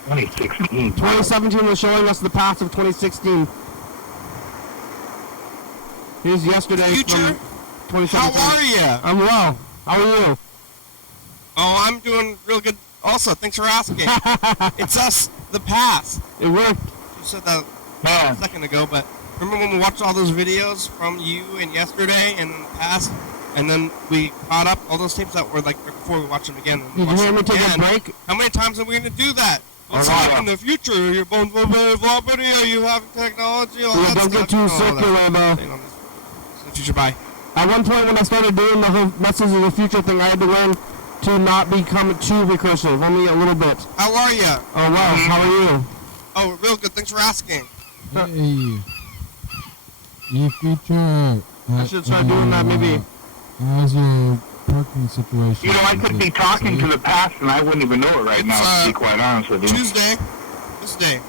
2016. 2017 was showing us the past of 2016. Here's yesterday Future? from 2017. How are you? I'm well. How are you? Oh, I'm doing real good. Also, thanks for asking. It's us, the past. It worked. You said that Man. a second ago, but remember when we watched all those videos from you and yesterday and in the past, and then we caught up all those tapes that were like before we watched them again. And Did you hear me take a break? How many times are we going to do that? What's lot. in the future? Your bones, blah, blah, blah, blah, you have technology, all Yeah, that don't stuff. get too Oh, circular, that's though. thing on this. In the future, bye. At one point when I started doing the whole message of the future thing, I had to learn to not become too recursive, only a little bit. How are you? Oh, wow. How are you? Oh, real good. Thanks for asking. Hey, your future. I should start doing that, maybe. How's your parking situation? You know, I could be talking to the past and I wouldn't even know it right now, to be quite honest with you. Tuesday. This day.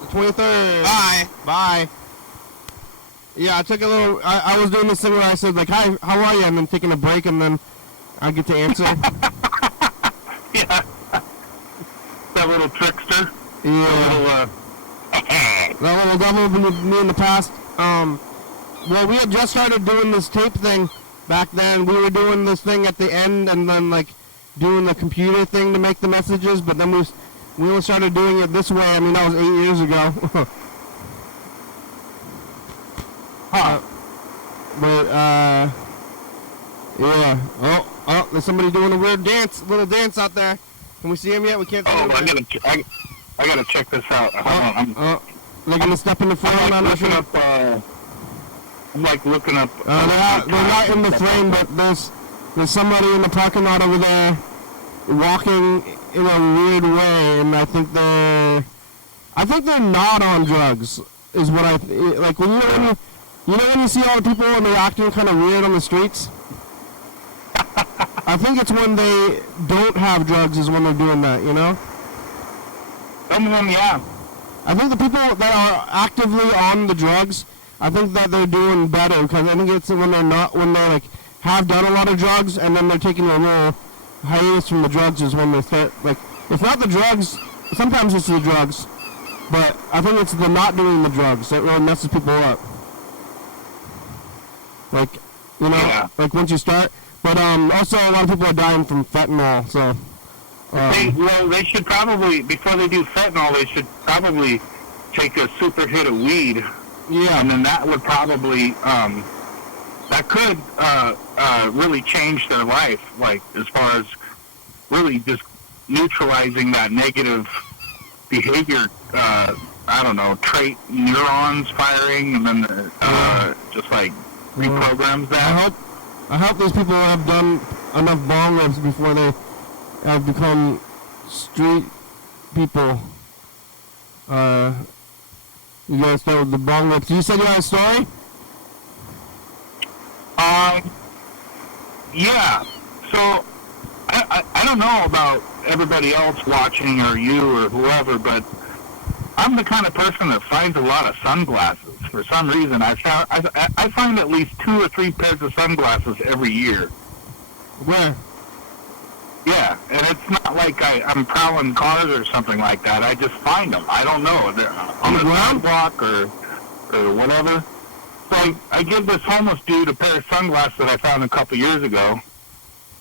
The 23rd. Bye. Bye. Yeah, I took a little. I was doing this thing where I said like, "Hi, how are you?" and then taking a break, and then I get to answer. Yeah. That little trickster. Yeah. That little devil with me in the past. Well, we had just started doing this tape thing back then. We were doing this thing at the end, and then like doing the computer thing to make the messages. But then we only started doing it this way. I mean, that was 8 years ago. But yeah. Oh, there's somebody doing a weird dance, little dance out there. Can we see him yet? We can't see Oh, him. I gotta check this out. Hold on. They're gonna step in the frame. I'm I'm not looking sure. up, I'm like looking up. They're not in the frame, but there's somebody in the parking lot over there walking in a weird way, and I think they're not on drugs. Is what I like when you see all the people and they're acting kind of weird on the streets. I think it's when they don't have drugs is when they're doing that, you know? Some of them, yeah. I think the people that are actively on the drugs, I think that they're doing better because I think it's when they're like have done a lot of drugs and then they're taking a little hiatus from the drugs is when they start like if not the drugs, sometimes it's the drugs, but I think it's the not doing the drugs that really messes people up. Like, you know, Yeah. like once you start. But also a lot of people are dying from fentanyl, so. They should probably, before they do fentanyl, they should probably take a super hit of weed. Yeah. And then that would probably, that could really change their life, like as far as really just neutralizing that negative behavior, I don't know, trait neurons firing, and then just like reprograms that. I hope those people have done enough bong rips before they have become street people. You guys start with the bong rips. You said you had a story? Yeah. So, I don't know about everybody else watching or you or whoever, but I'm the kind of person that finds a lot of sunglasses. For some reason, I find at least 2 or 3 pairs of sunglasses every year. Where? Yeah, and it's not like I'm prowling cars or something like that. I just find them. I don't know. They're on the sidewalk or whatever. So I give this homeless dude a pair of sunglasses that I found a couple years ago.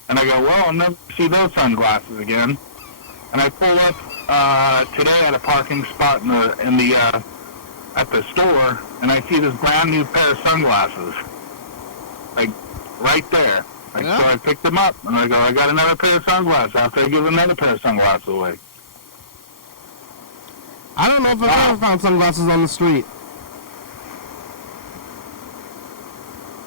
And I go, well, I'll never see those sunglasses again. And I pull up today at a parking spot at the store, and I see this brand new pair of sunglasses, like right there. Like, Yeah. So I picked them up, and I go, I got another pair of sunglasses. After I give another pair of sunglasses away. I don't know if I've ever found sunglasses on the street.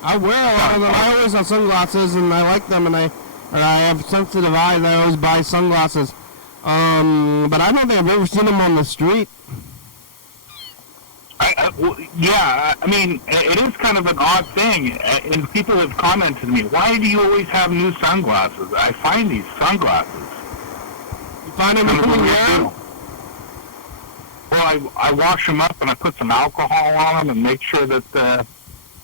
I wear a lot of them. I always have sunglasses, and I like them, and I have sensitive eyes. I always buy sunglasses. But I don't think I've ever seen them on the street. Yeah, I mean, it is kind of an odd thing, and people have commented to me, why do you always have new sunglasses? I find these sunglasses. You find them in the air? Well, I wash them up, and I put some alcohol on them and make sure that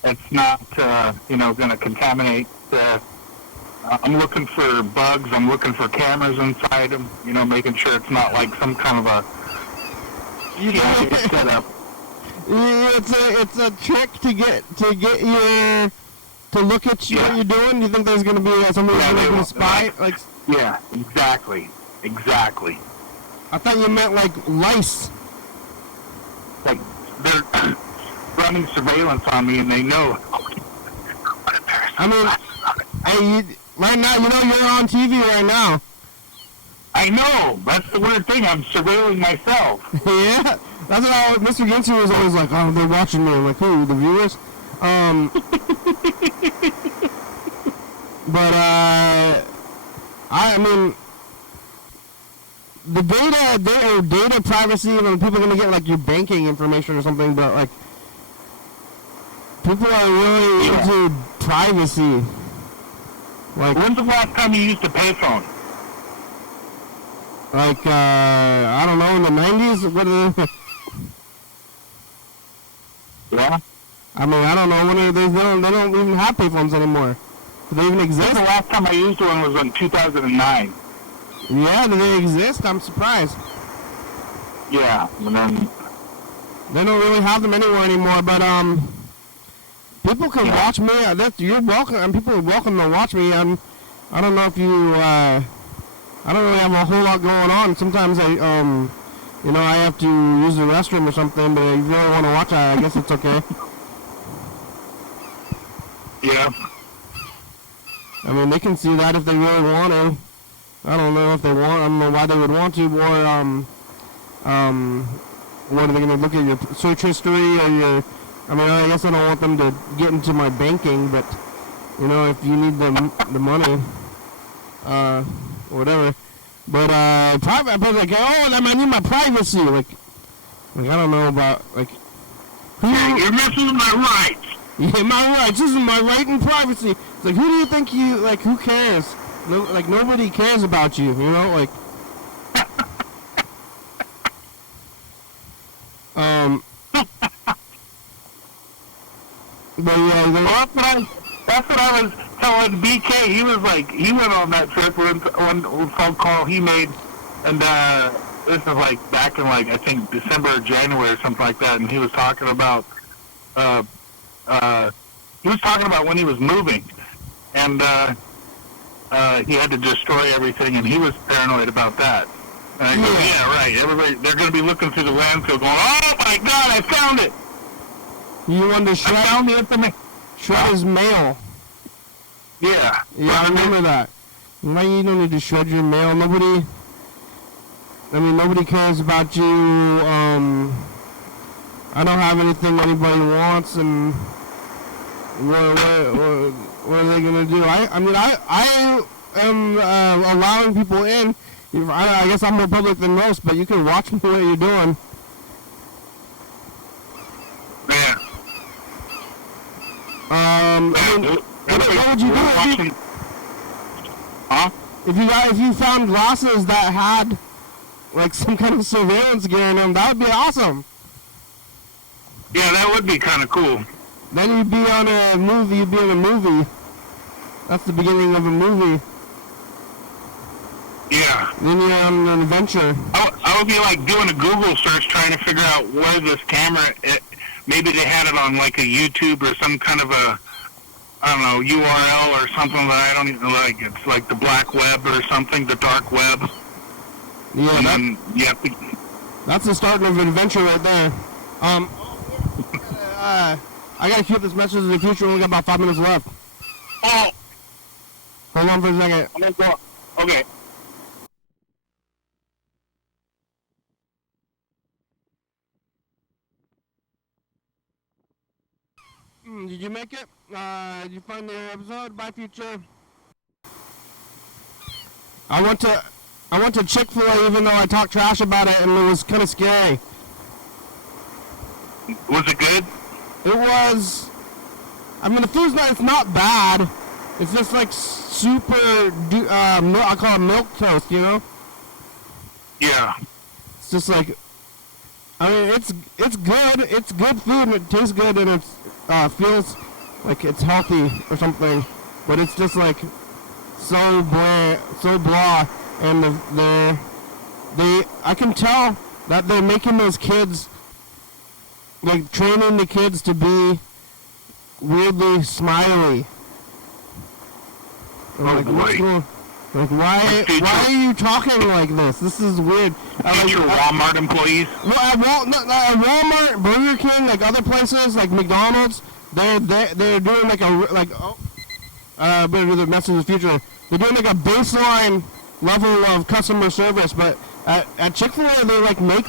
it's not, going to contaminate. I'm looking for bugs. I'm looking for cameras inside them, making sure it's not like some kind of a setup. It's a trick to get you to look at you what you're doing. You think there's going to be somebody who's going to spy? Like, yeah, exactly. I thought you meant like lice. Like they're running surveillance on me, and they know. I mean, right now, you're on TV right now. I know. That's the weird thing. I'm surveilling myself. Yeah, that's what Mr. Ginsu was always like. Oh, they're watching me. I'm like, who? The viewers? But I mean, the data privacy. When people are gonna get like your banking information or something, but like people are really into privacy. Like, when's the last time you used a payphone? Like, I don't know, in the 90s? Yeah? I mean, I don't know. They don't even have payphones anymore. Do they even exist? The last time I used one was in 2009. Yeah, do they exist? I'm surprised. Yeah, and then... They don't really have them anywhere anymore, but, people can watch me. You're welcome, and people are welcome to watch me. I don't know if you, I don't really have a whole lot going on. Sometimes I have to use the restroom or something, but if you really want to watch it, I guess it's okay. Yeah. I mean, they can see that if they really want to. I don't know if they want. I don't know why they would want to. Or what are they going to look at your search history or your? I mean, I guess I don't want them to get into my banking, but if you need the money, whatever. But private, but like, I need my privacy. Like I don't know about like. You're messing with my rights. Yeah, my rights. This is my right and privacy. It's like, who do you think you like? Who cares? No, like nobody cares about you. Like. But yeah, that's what I was telling BK. He was like, he went on that trip with one phone call he made, and this is like back in like I think December or January or something like that, and he was talking about when he was moving, and he had to destroy everything, and he was paranoid about that. And I go, yeah, right. Everybody, they're going to be looking through the landfill, going, "Oh my God, I found it!" You wanted to shred? I found the information. Shred his mail. Yeah. Yeah, I remember that. Why you don't need to shred your mail? Nobody cares about you. I don't have anything anybody wants, and what are they gonna do? I am allowing people in. I guess I'm more public than most, but you can watch me what you're doing. Yeah. What would you do if you found glasses that had like some kind of surveillance gear in them? That would be awesome. Yeah, that would be kind of cool. Then you'd be on a movie. You'd be in a movie. That's the beginning of a movie. Yeah. Then you're on an adventure. I would be like doing a Google search trying to figure out where this camera. Maybe they had it on like a YouTube or some kind of a I don't know, URL or something that I don't even like. It's like the black web or something, the dark web. Yeah, And then you have to... that's the start of an adventure right there. I gotta keep this message in the future. We only got about 5 minutes left. Oh! Hold on for a second. I'm gonna go. Okay. Did you make it? Did you find the episode? Bye, future. I went to Chick-fil-A even though I talked trash about it, and it was kind of scary. Was it good? It was. I mean, the food's not. It's not bad. It's just like super. I call it milk toast. You know. Yeah. It's just like. I mean, it's good. It's good food, and it tastes good, and it feels like it's healthy or something. But it's just like so blah, and I can tell that they're making those kids, like training the kids to be weirdly smiley. Like, what's going? Like, why are you talking like this? This is weird. Future Walmart employees? Well, at Walmart, Burger King, like other places, like McDonald's, they're doing better do the message in the future. They're doing like a baseline level of customer service, but at Chick-fil-A, they like make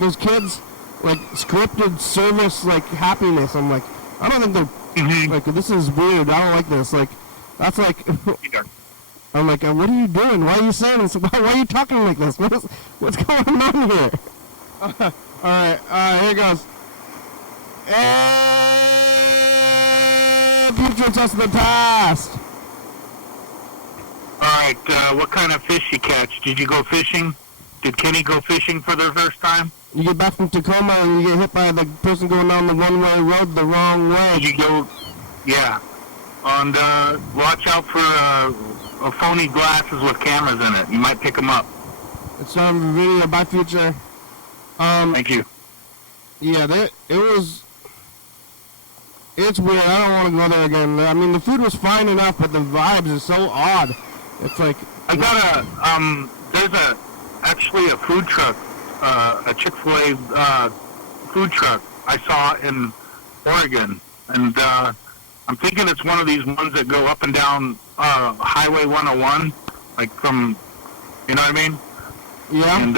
those kids like scripted service like happiness. I'm like, I don't think they're like, this is weird. I don't like this. Like, that's like. I'm like, what are you doing? Why are you saying this? Why are you talking like this? What's going on here? Alright, here goes. And future test of the past. Alright, what kind of fish you catch? Did you go fishing? Did Kenny go fishing for the first time? You get back from Tacoma and you get hit by the person going down the one-way road the wrong way. Did you go... Yeah. And watch out for phony glasses with cameras in it. You might pick them up. It's on the video. Bye, future. Thank you. Yeah, it's weird. I don't want to go there again. I mean, the food was fine enough, but the vibes are so odd. It's like... I got there's actually a food truck, a Chick-fil-A food truck I saw in Oregon. And I'm thinking it's one of these ones that go up and down Highway 101, like from, you know what I mean? Yeah. And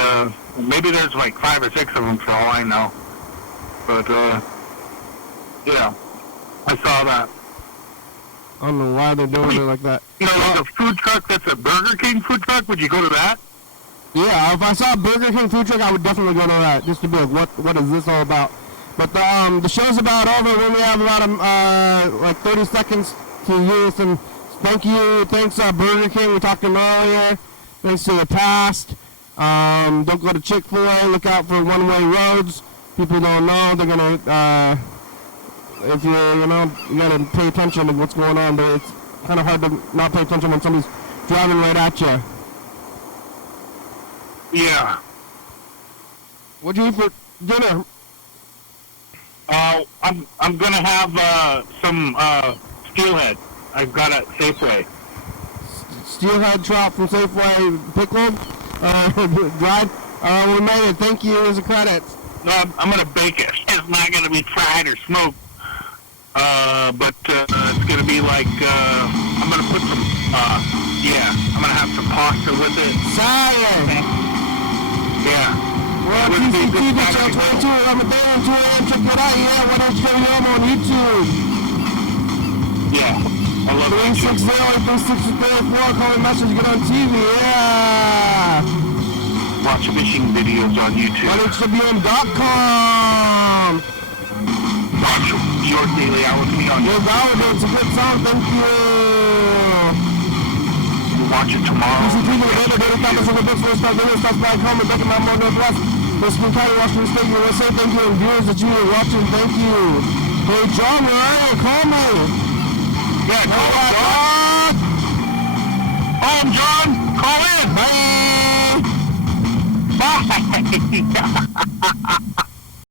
maybe there's like 5 or 6 of them for all I know. But, yeah, I saw that. I don't know why they're doing it like that. You know, like a food truck that's a Burger King food truck, would you go to that? Yeah, if I saw a Burger King food truck, I would definitely go to that, just to be like, what is this all about? But the show's about over. We only have about like 30 seconds to hear some thank you. Thanks, Burger King. We talked to them earlier. Thanks to the past. Don't go to Chick-fil-A. Look out for one-way roads. People don't know. They're gonna, if you gotta pay attention to what's going on. But it's kind of hard to not pay attention when somebody's driving right at you. Yeah. What'd you eat for dinner? I'm gonna have some steelhead. I've got it Safeway. Steelhead trout from Safeway, pickled, dried. We made it. Thank you as a credit. No, I'm gonna bake it. It's not gonna be fried or smoked. But it's gonna be like I'm gonna put some. I'm gonna have some pasta with it. Science. Yeah. Well, TCTV Channel 22, I'm a day on 2 a.m. Check it out. Yeah, YDHWM on YouTube. Yeah. I love 360-364, call me message, get on TV. Yeah. Watch fishing videos on YouTube. YDHWM.com. Watch your daily hour with me on YouTube. Yeah, it's a good song. Thank you. Watch it tomorrow. TCTV, the other data topics in the books, first start, video starts back home, and back in my more Northwest. Thurston County, Washington State, USA, thank you, and viewers that you are watching, thank you. Hey, John, where are you? Call me. Yeah, call in, John. Call in. Bye. Bye.